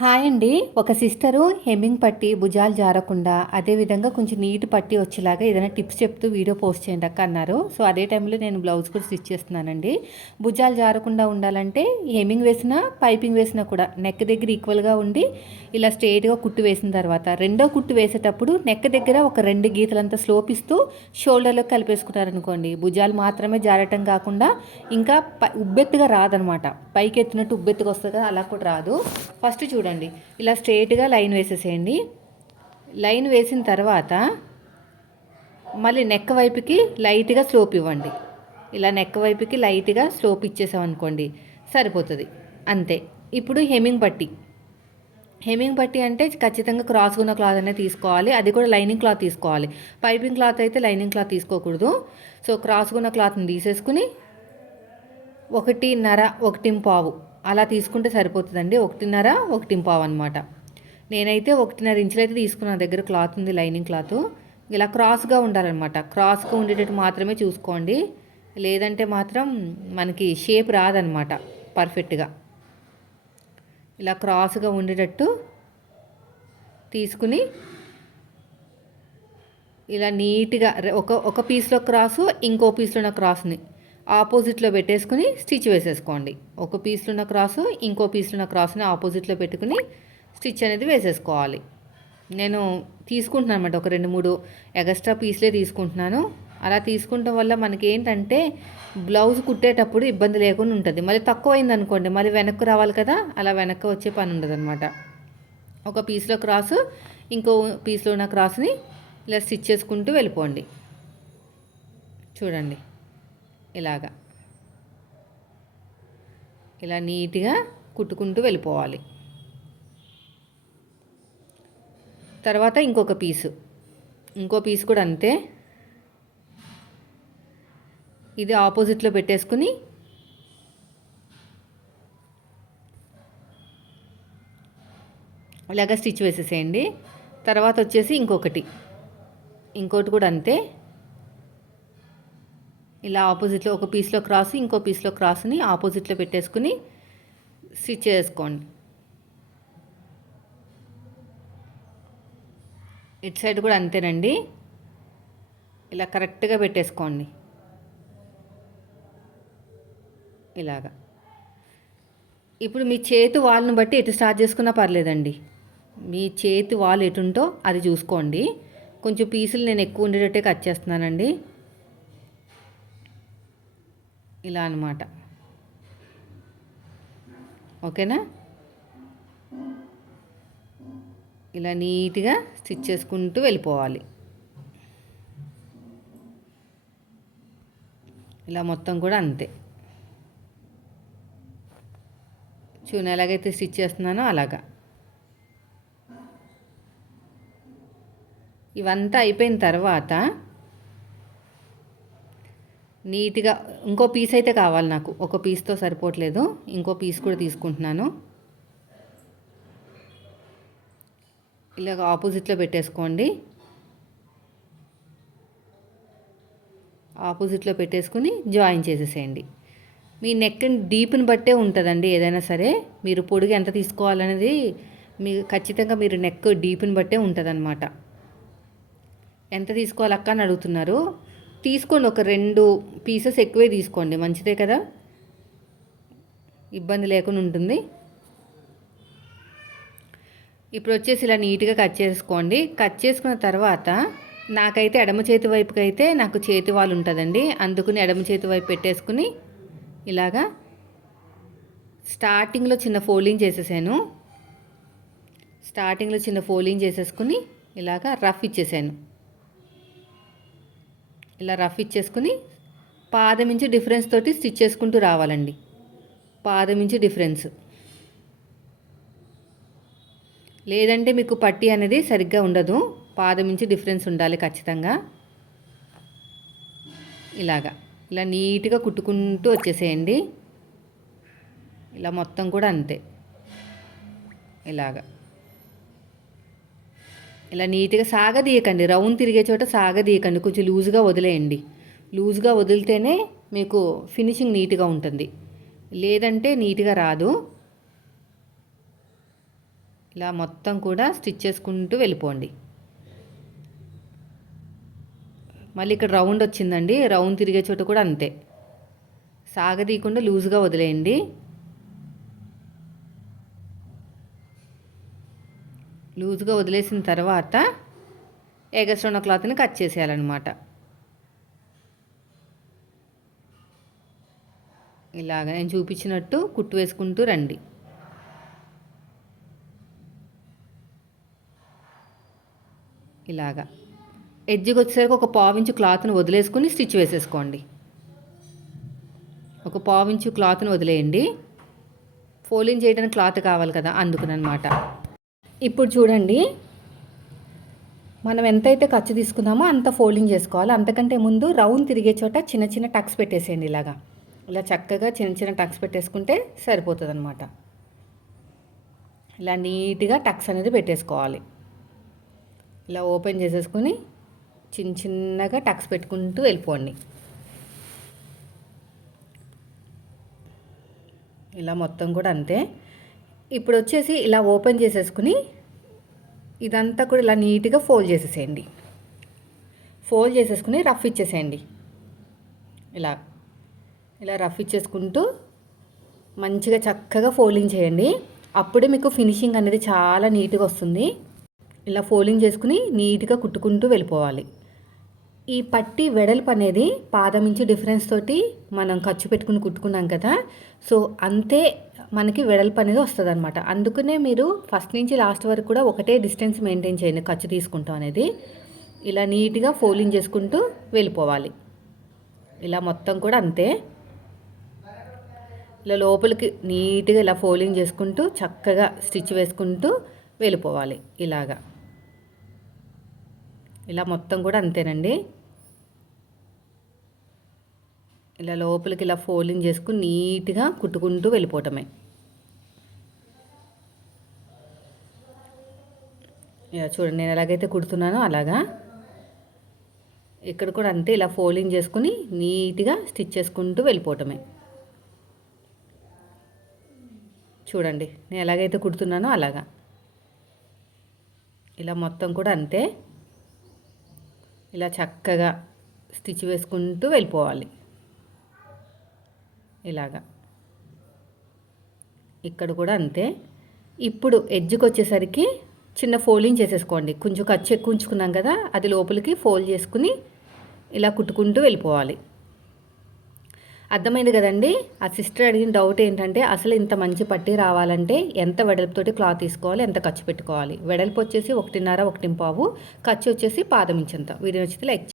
Hi అండి. ఒక sister hemming పట్టి భుజాలు జారకుండా, అదేవిధంగా కొంచెం నీట్ పట్టి వచ్చేలాగా ఏదైనా టిప్స్ చెప్తూ వీడియో పోస్ట్ చేయండి అక్క అన్నారు. సో అదే టైంలో నేను బ్లౌజ్ కూడా స్టిచ్ చేస్తున్నానండి. భుజాలు జారకుండా ఉండాలంటే హెమ్మింగ్ వేసినా, పైపింగ్ వేసినా కూడా నెక్ దగ్గర ఈక్వల్గా ఉండి ఇలా స్ట్రైట్గా కుట్టు వేసిన తర్వాత రెండో కుట్టు వేసేటప్పుడు నెక్ దగ్గర ఒక 2 గీతలంతా స్లోప్ ఇస్తూ షోల్డర్లో కలిపేసుకున్నారనుకోండి, భుజాలు మాత్రమే జారటం కాకుండా ఇంకా ఉబ్బెత్తుగా రాదనమాట. పైకి ఎత్తినట్టు ఉబ్బెత్తుగా వస్తుంది కదా, అలా కూడా రాదు. ఫస్ట్ చూడండి, ఇలా స్ట్రైట్గా లైన్ వేసేసేయండి. లైన్ వేసిన తర్వాత మళ్ళీ నెక్ వైపుకి లైట్గా స్లోప్ ఇవ్వండి. ఇలా నెక్ వైపుకి లైట్గా స్లోప్ ఇచ్చేసామనుకోండి సరిపోతుంది, అంతే. ఇప్పుడు హెమ్మింగ్ పట్టి అంటే ఖచ్చితంగా క్రాస్గా ఉన్న క్లాత్ అనేది తీసుకోవాలి. అది కూడా లైనింగ్ క్లాత్ తీసుకోవాలి. పైపింగ్ క్లాత్ అయితే లైనింగ్ క్లాత్ తీసుకోకూడదు. సో క్రాస్గా ఉన్న క్లాత్ని తీసేసుకుని 1.5 1.15 అలా తీసుకుంటే సరిపోతుందండి. 1.5 1.15 అనమాట. నేనైతే 1.5 ఇంచులు అయితే తీసుకున్న, దగ్గర క్లాత్ ఉంది, లైనింగ్ క్లాత్. ఇలా క్రాస్గా ఉండాలన్నమాట. క్రాస్గా ఉండేటట్టు మాత్రమే చూసుకోండి, లేదంటే మాత్రం మనకి షేప్ రాదనమాట పర్ఫెక్ట్గా. ఇలా క్రాస్గా ఉండేటట్టు తీసుకుని ఇలా నీట్గా ఒక పీస్లో క్రాసు, ఇంకో పీస్లో ఉన్న క్రాస్ని ఆపోజిట్లో పెట్టేసుకుని స్టిచ్ వేసేసుకోండి. ఒక పీస్లో ఉన్న క్రాసు, ఇంకో పీస్లో ఉన్న క్రాస్ని ఆపోజిట్లో పెట్టుకుని స్టిచ్ అనేది వేసేసుకోవాలి. నేను తీసుకుంటున్నాను అనమాట, ఒక 2-3 ఎక్స్ట్రా పీస్లే తీసుకుంటున్నాను. అలా తీసుకుంటాం వల్ల మనకి ఏంటంటే బ్లౌజ్ కుట్టేటప్పుడు ఇబ్బంది లేకుండా ఉంటుంది. మళ్ళీ తక్కువైంది అనుకోండి, మళ్ళీ వెనక్కి రావాలి కదా, అలా వెనక్కి వచ్చే పని ఉండదు అనమాట. ఒక పీస్లో క్రాసు, ఇంకో పీస్లో ఉన్న క్రాస్ని ఇలా స్టిచ్ చేసుకుంటూ వెళ్ళిపోండి. చూడండి, ఇలాగా ఇలా నీట్గా కుట్టుకుంటూ వెళ్ళిపోవాలి. తర్వాత ఇంకో పీస్ కూడా అంతే. ఇది ఆపోజిట్లో పెట్టేసుకుని ఇలాగ స్టిచ్ వేసేసేయండి. తర్వాత వచ్చేసి ఇంకోటి కూడా అంతే. ఇలా ఆపోజిట్లో ఒక పీస్లో క్రాస్, ఇంకో పీస్లో క్రాస్ని ఆపోజిట్లో పెట్టేసుకుని స్టిచ్ చేసుకోండి. ఇటు సైడ్ కూడా అంతేనండి. ఇలా కరెక్ట్గా పెట్టేసుకోండి. ఇలాగా ఇప్పుడు మీ చేతి వాళ్ళని బట్టి ఎటు స్టార్ట్ చేసుకున్నా పర్లేదండి. మీ చేతి వాళ్ళు ఎటుంటో అది చూసుకోండి. కొంచెం పీసులు నేను ఎక్కువ ఉండేటట్టే కట్ చేస్తున్నానండి. ఇలా అనమాట, ఓకేనా. ఇలా నీట్గా స్టిచ్ చేసుకుంటూ వెళ్ళిపోవాలి. ఇలా మొత్తం కూడా అంతే. చూడండి, ఎలాగైతే స్టిచ్ చేస్తున్నానో అలాగా. ఇవంతా అయిపోయిన తర్వాత నీట్గా ఇంకో పీస్ అయితే కావాలి నాకు. ఒక పీస్తో సరిపోవట్లేదు, ఇంకో పీస్ కూడా తీసుకుంటున్నాను. ఇలాగ ఆపోజిట్లో పెట్టేసుకోండి. ఆపోజిట్లో పెట్టేసుకుని జాయిన్ చేసేసేయండి. మీ నెక్ డీప్ని బట్టే ఉంటుందండి ఏదైనా సరే. మీరు పొడుగు ఎంత తీసుకోవాలనేది ఖచ్చితంగా మీరు నెక్ డీప్ని బట్టే ఉంటుంది అనమాట. ఎంత తీసుకోవాలక్క అని అడుగుతున్నారు. తీసుకోండి, ఒక 2 పీసెస్ ఎక్కువే తీసుకోండి, మంచిదే కదా, ఇబ్బంది లేకుండా ఉంటుంది. ఇప్పుడు వచ్చేసి ఇలా నీట్గా కట్ చేసుకోండి. కట్ చేసుకున్న తర్వాత నాకైతే ఎడమ చేతి వైపుకి అయితే నాకు చేతి వాళ్ళు ఉంటుందండి, అందుకుని ఎడమ చేతి వైపు పెట్టేసుకుని ఇలాగా స్టార్టింగ్లో చిన్న ఫోల్డింగ్ చేసేసుకుని ఇలాగా రఫ్ ఇచ్చేసాను. ఇలా రఫ్ ఇచ్చేసుకుని పాదం ఇంచు డిఫరెన్స్ తోటి స్టిచ్ చేసుకుంటూ రావాలండి. పాదం ఇంచు డిఫరెన్స్, లేదంటే మీకు పట్టి అనేది సరిగ్గా ఉండదు. పాదం ఇంచు డిఫరెన్స్ ఉండాలి ఖచ్చితంగా. ఇలా నీట్గా కుట్టుకుంటూ వచ్చేసేయండి. ఇలా మొత్తం కూడా అంతే. ఇలా నీట్గా సాగదీయకండి, రౌండ్ తిరిగే చోట సాగదీయకండి, కొంచెం లూజ్గా వదిలేయండి. లూజ్గా వదిలితేనే మీకు ఫినిషింగ్ నీట్గా ఉంటుంది, లేదంటే నీట్గా రాదు. ఇలా మొత్తం కూడా స్టిచ్ చేసుకుంటూ వెళ్ళిపోండి. మళ్ళీ ఇక్కడ రౌండ్ వచ్చిందండి, రౌండ్ తిరిగే చోట కూడా అంతే, సాగదీయకుండా లూజ్గా వదిలేయండి. లూజ్గా వదిలేసిన తర్వాత ఎగస్ట్రా ఉన్న క్లాత్ని కట్ చేసేయాలన్నమాట. ఇలాగ నేను చూపించినట్టు కుట్టు వేసుకుంటూ రండి. ఇలాగా ఎడ్జ్కి వచ్చేసరికి ఒక పావించు క్లాత్ని వదిలేసుకుని స్టిచ్ వేసేసుకోండి. ఒక పావించు క్లాత్ని వదిలేయండి, ఫోల్డింగ్ చేయడానికి క్లాత్ కావాలి కదా, అందుకునమాట. ఇప్పుడు చూడండి, మనం ఎంతైతే ఖర్చు తీసుకున్నామో అంత ఫోల్డింగ్ చేసుకోవాలి. అంతకంటే ముందు రౌండ్ తిరిగే చోట చిన్న చిన్న టక్స్ పెట్టేసేయండి. ఇలా చక్కగా చిన్న చిన్న టక్స్ పెట్టేసుకుంటే సరిపోతుంది అనమాట. ఇలా నీట్గా టక్స్ అనేది పెట్టేసుకోవాలి. ఇలా ఓపెన్ చేసేసుకొని చిన్న చిన్నగా టక్స్ పెట్టుకుంటూ వెళ్ళిపోండి. ఇలా మొత్తం కూడా అంతే. ఇప్పుడు వచ్చేసి ఇలా ఓపెన్ చేసేసుకుని ఇదంతా కూడా ఇలా నీట్గా ఫోల్డ్ చేసేసేయండి. ఫోల్డ్ చేసేసుకుని రఫ్ ఇచ్చేసేయండి. ఇలా రఫ్ ఇచ్చేసుకుంటూ మంచిగా చక్కగా ఫోల్డింగ్ చేయండి. అప్పుడే మీకు ఫినిషింగ్ అనేది చాలా నీట్గా వస్తుంది. ఇలా ఫోల్డింగ్ చేసుకుని నీట్గా కుట్టుకుంటూ వెళ్ళిపోవాలి. ఈ పట్టి వెడల్పు అనేది పాదం ఇంచు డిఫరెన్స్ తోటి మనం ఖర్చు పెట్టుకుని కుట్టుకున్నాం కదా, సో అంతే మనకి వెడల్పు అనేది వస్తుంది అనమాట. అందుకనే మీరు ఫస్ట్ నుంచి లాస్ట్ వరకు కూడా ఒకటే డిస్టెన్స్ మెయింటైన్ చేయండి ఖర్చు తీసుకుంటాం అనేది. ఇలా నీట్గా ఫోల్డింగ్ చేసుకుంటూ వెళ్ళిపోవాలి. ఇలా మొత్తం కూడా అంతే. ఇలా లోపలికి నీట్గా ఇలా ఫోల్డింగ్ చేసుకుంటూ చక్కగా స్టిచ్ వేసుకుంటూ వెళ్ళిపోవాలి. ఇలా మొత్తం కూడా అంతేనండి. ఇలా లోపలికి ఇలా ఫోల్డింగ్ చేసుకుని నీట్గా కుట్టుకుంటూ వెళ్ళిపోవటమే. ఇలా చూడండి, నేను ఎలాగైతే కుడుతున్నానో అలాగా ఇక్కడ కూడా అంతే. ఇలా ఫోల్డింగ్ చేసుకుని నీట్గా స్టిచ్ చేసుకుంటూ వెళ్ళిపోవటమే. చూడండి, నేను ఎలాగైతే కుడుతున్నానో అలాగా. ఇలా మొత్తం కూడా అంతే. ఇలా చక్కగా స్టిచ్ వేసుకుంటూ వెళ్ళిపోవాలి. ఇక్కడ కూడా అంతే. ఇప్పుడు ఎడ్జ్కి వచ్చేసరికి చిన్న ఫోల్డింగ్ చేసేసుకోండి. కొంచెం ఖర్చు ఎక్కువ ఉంచుకున్నాం కదా, అది లోపలికి ఫోల్డ్ చేసుకుని ఇలా కుట్టుకుంటూ వెళ్ళిపోవాలి. అర్థమైంది కదండి. ఆ సిస్టర్ అడిగిన డౌట్ ఏంటంటే, అసలు ఇంత మంచి పట్టి రావాలంటే ఎంత వెడల్పుతోటి క్లాత్ తీసుకోవాలి, ఎంత ఖర్చు పెట్టుకోవాలి. వెడల్పు వచ్చేసి 1.5, 1.25, ఖర్చు వచ్చేసి పాదం ఇంచంత. వీడియో నచ్చితే లైక్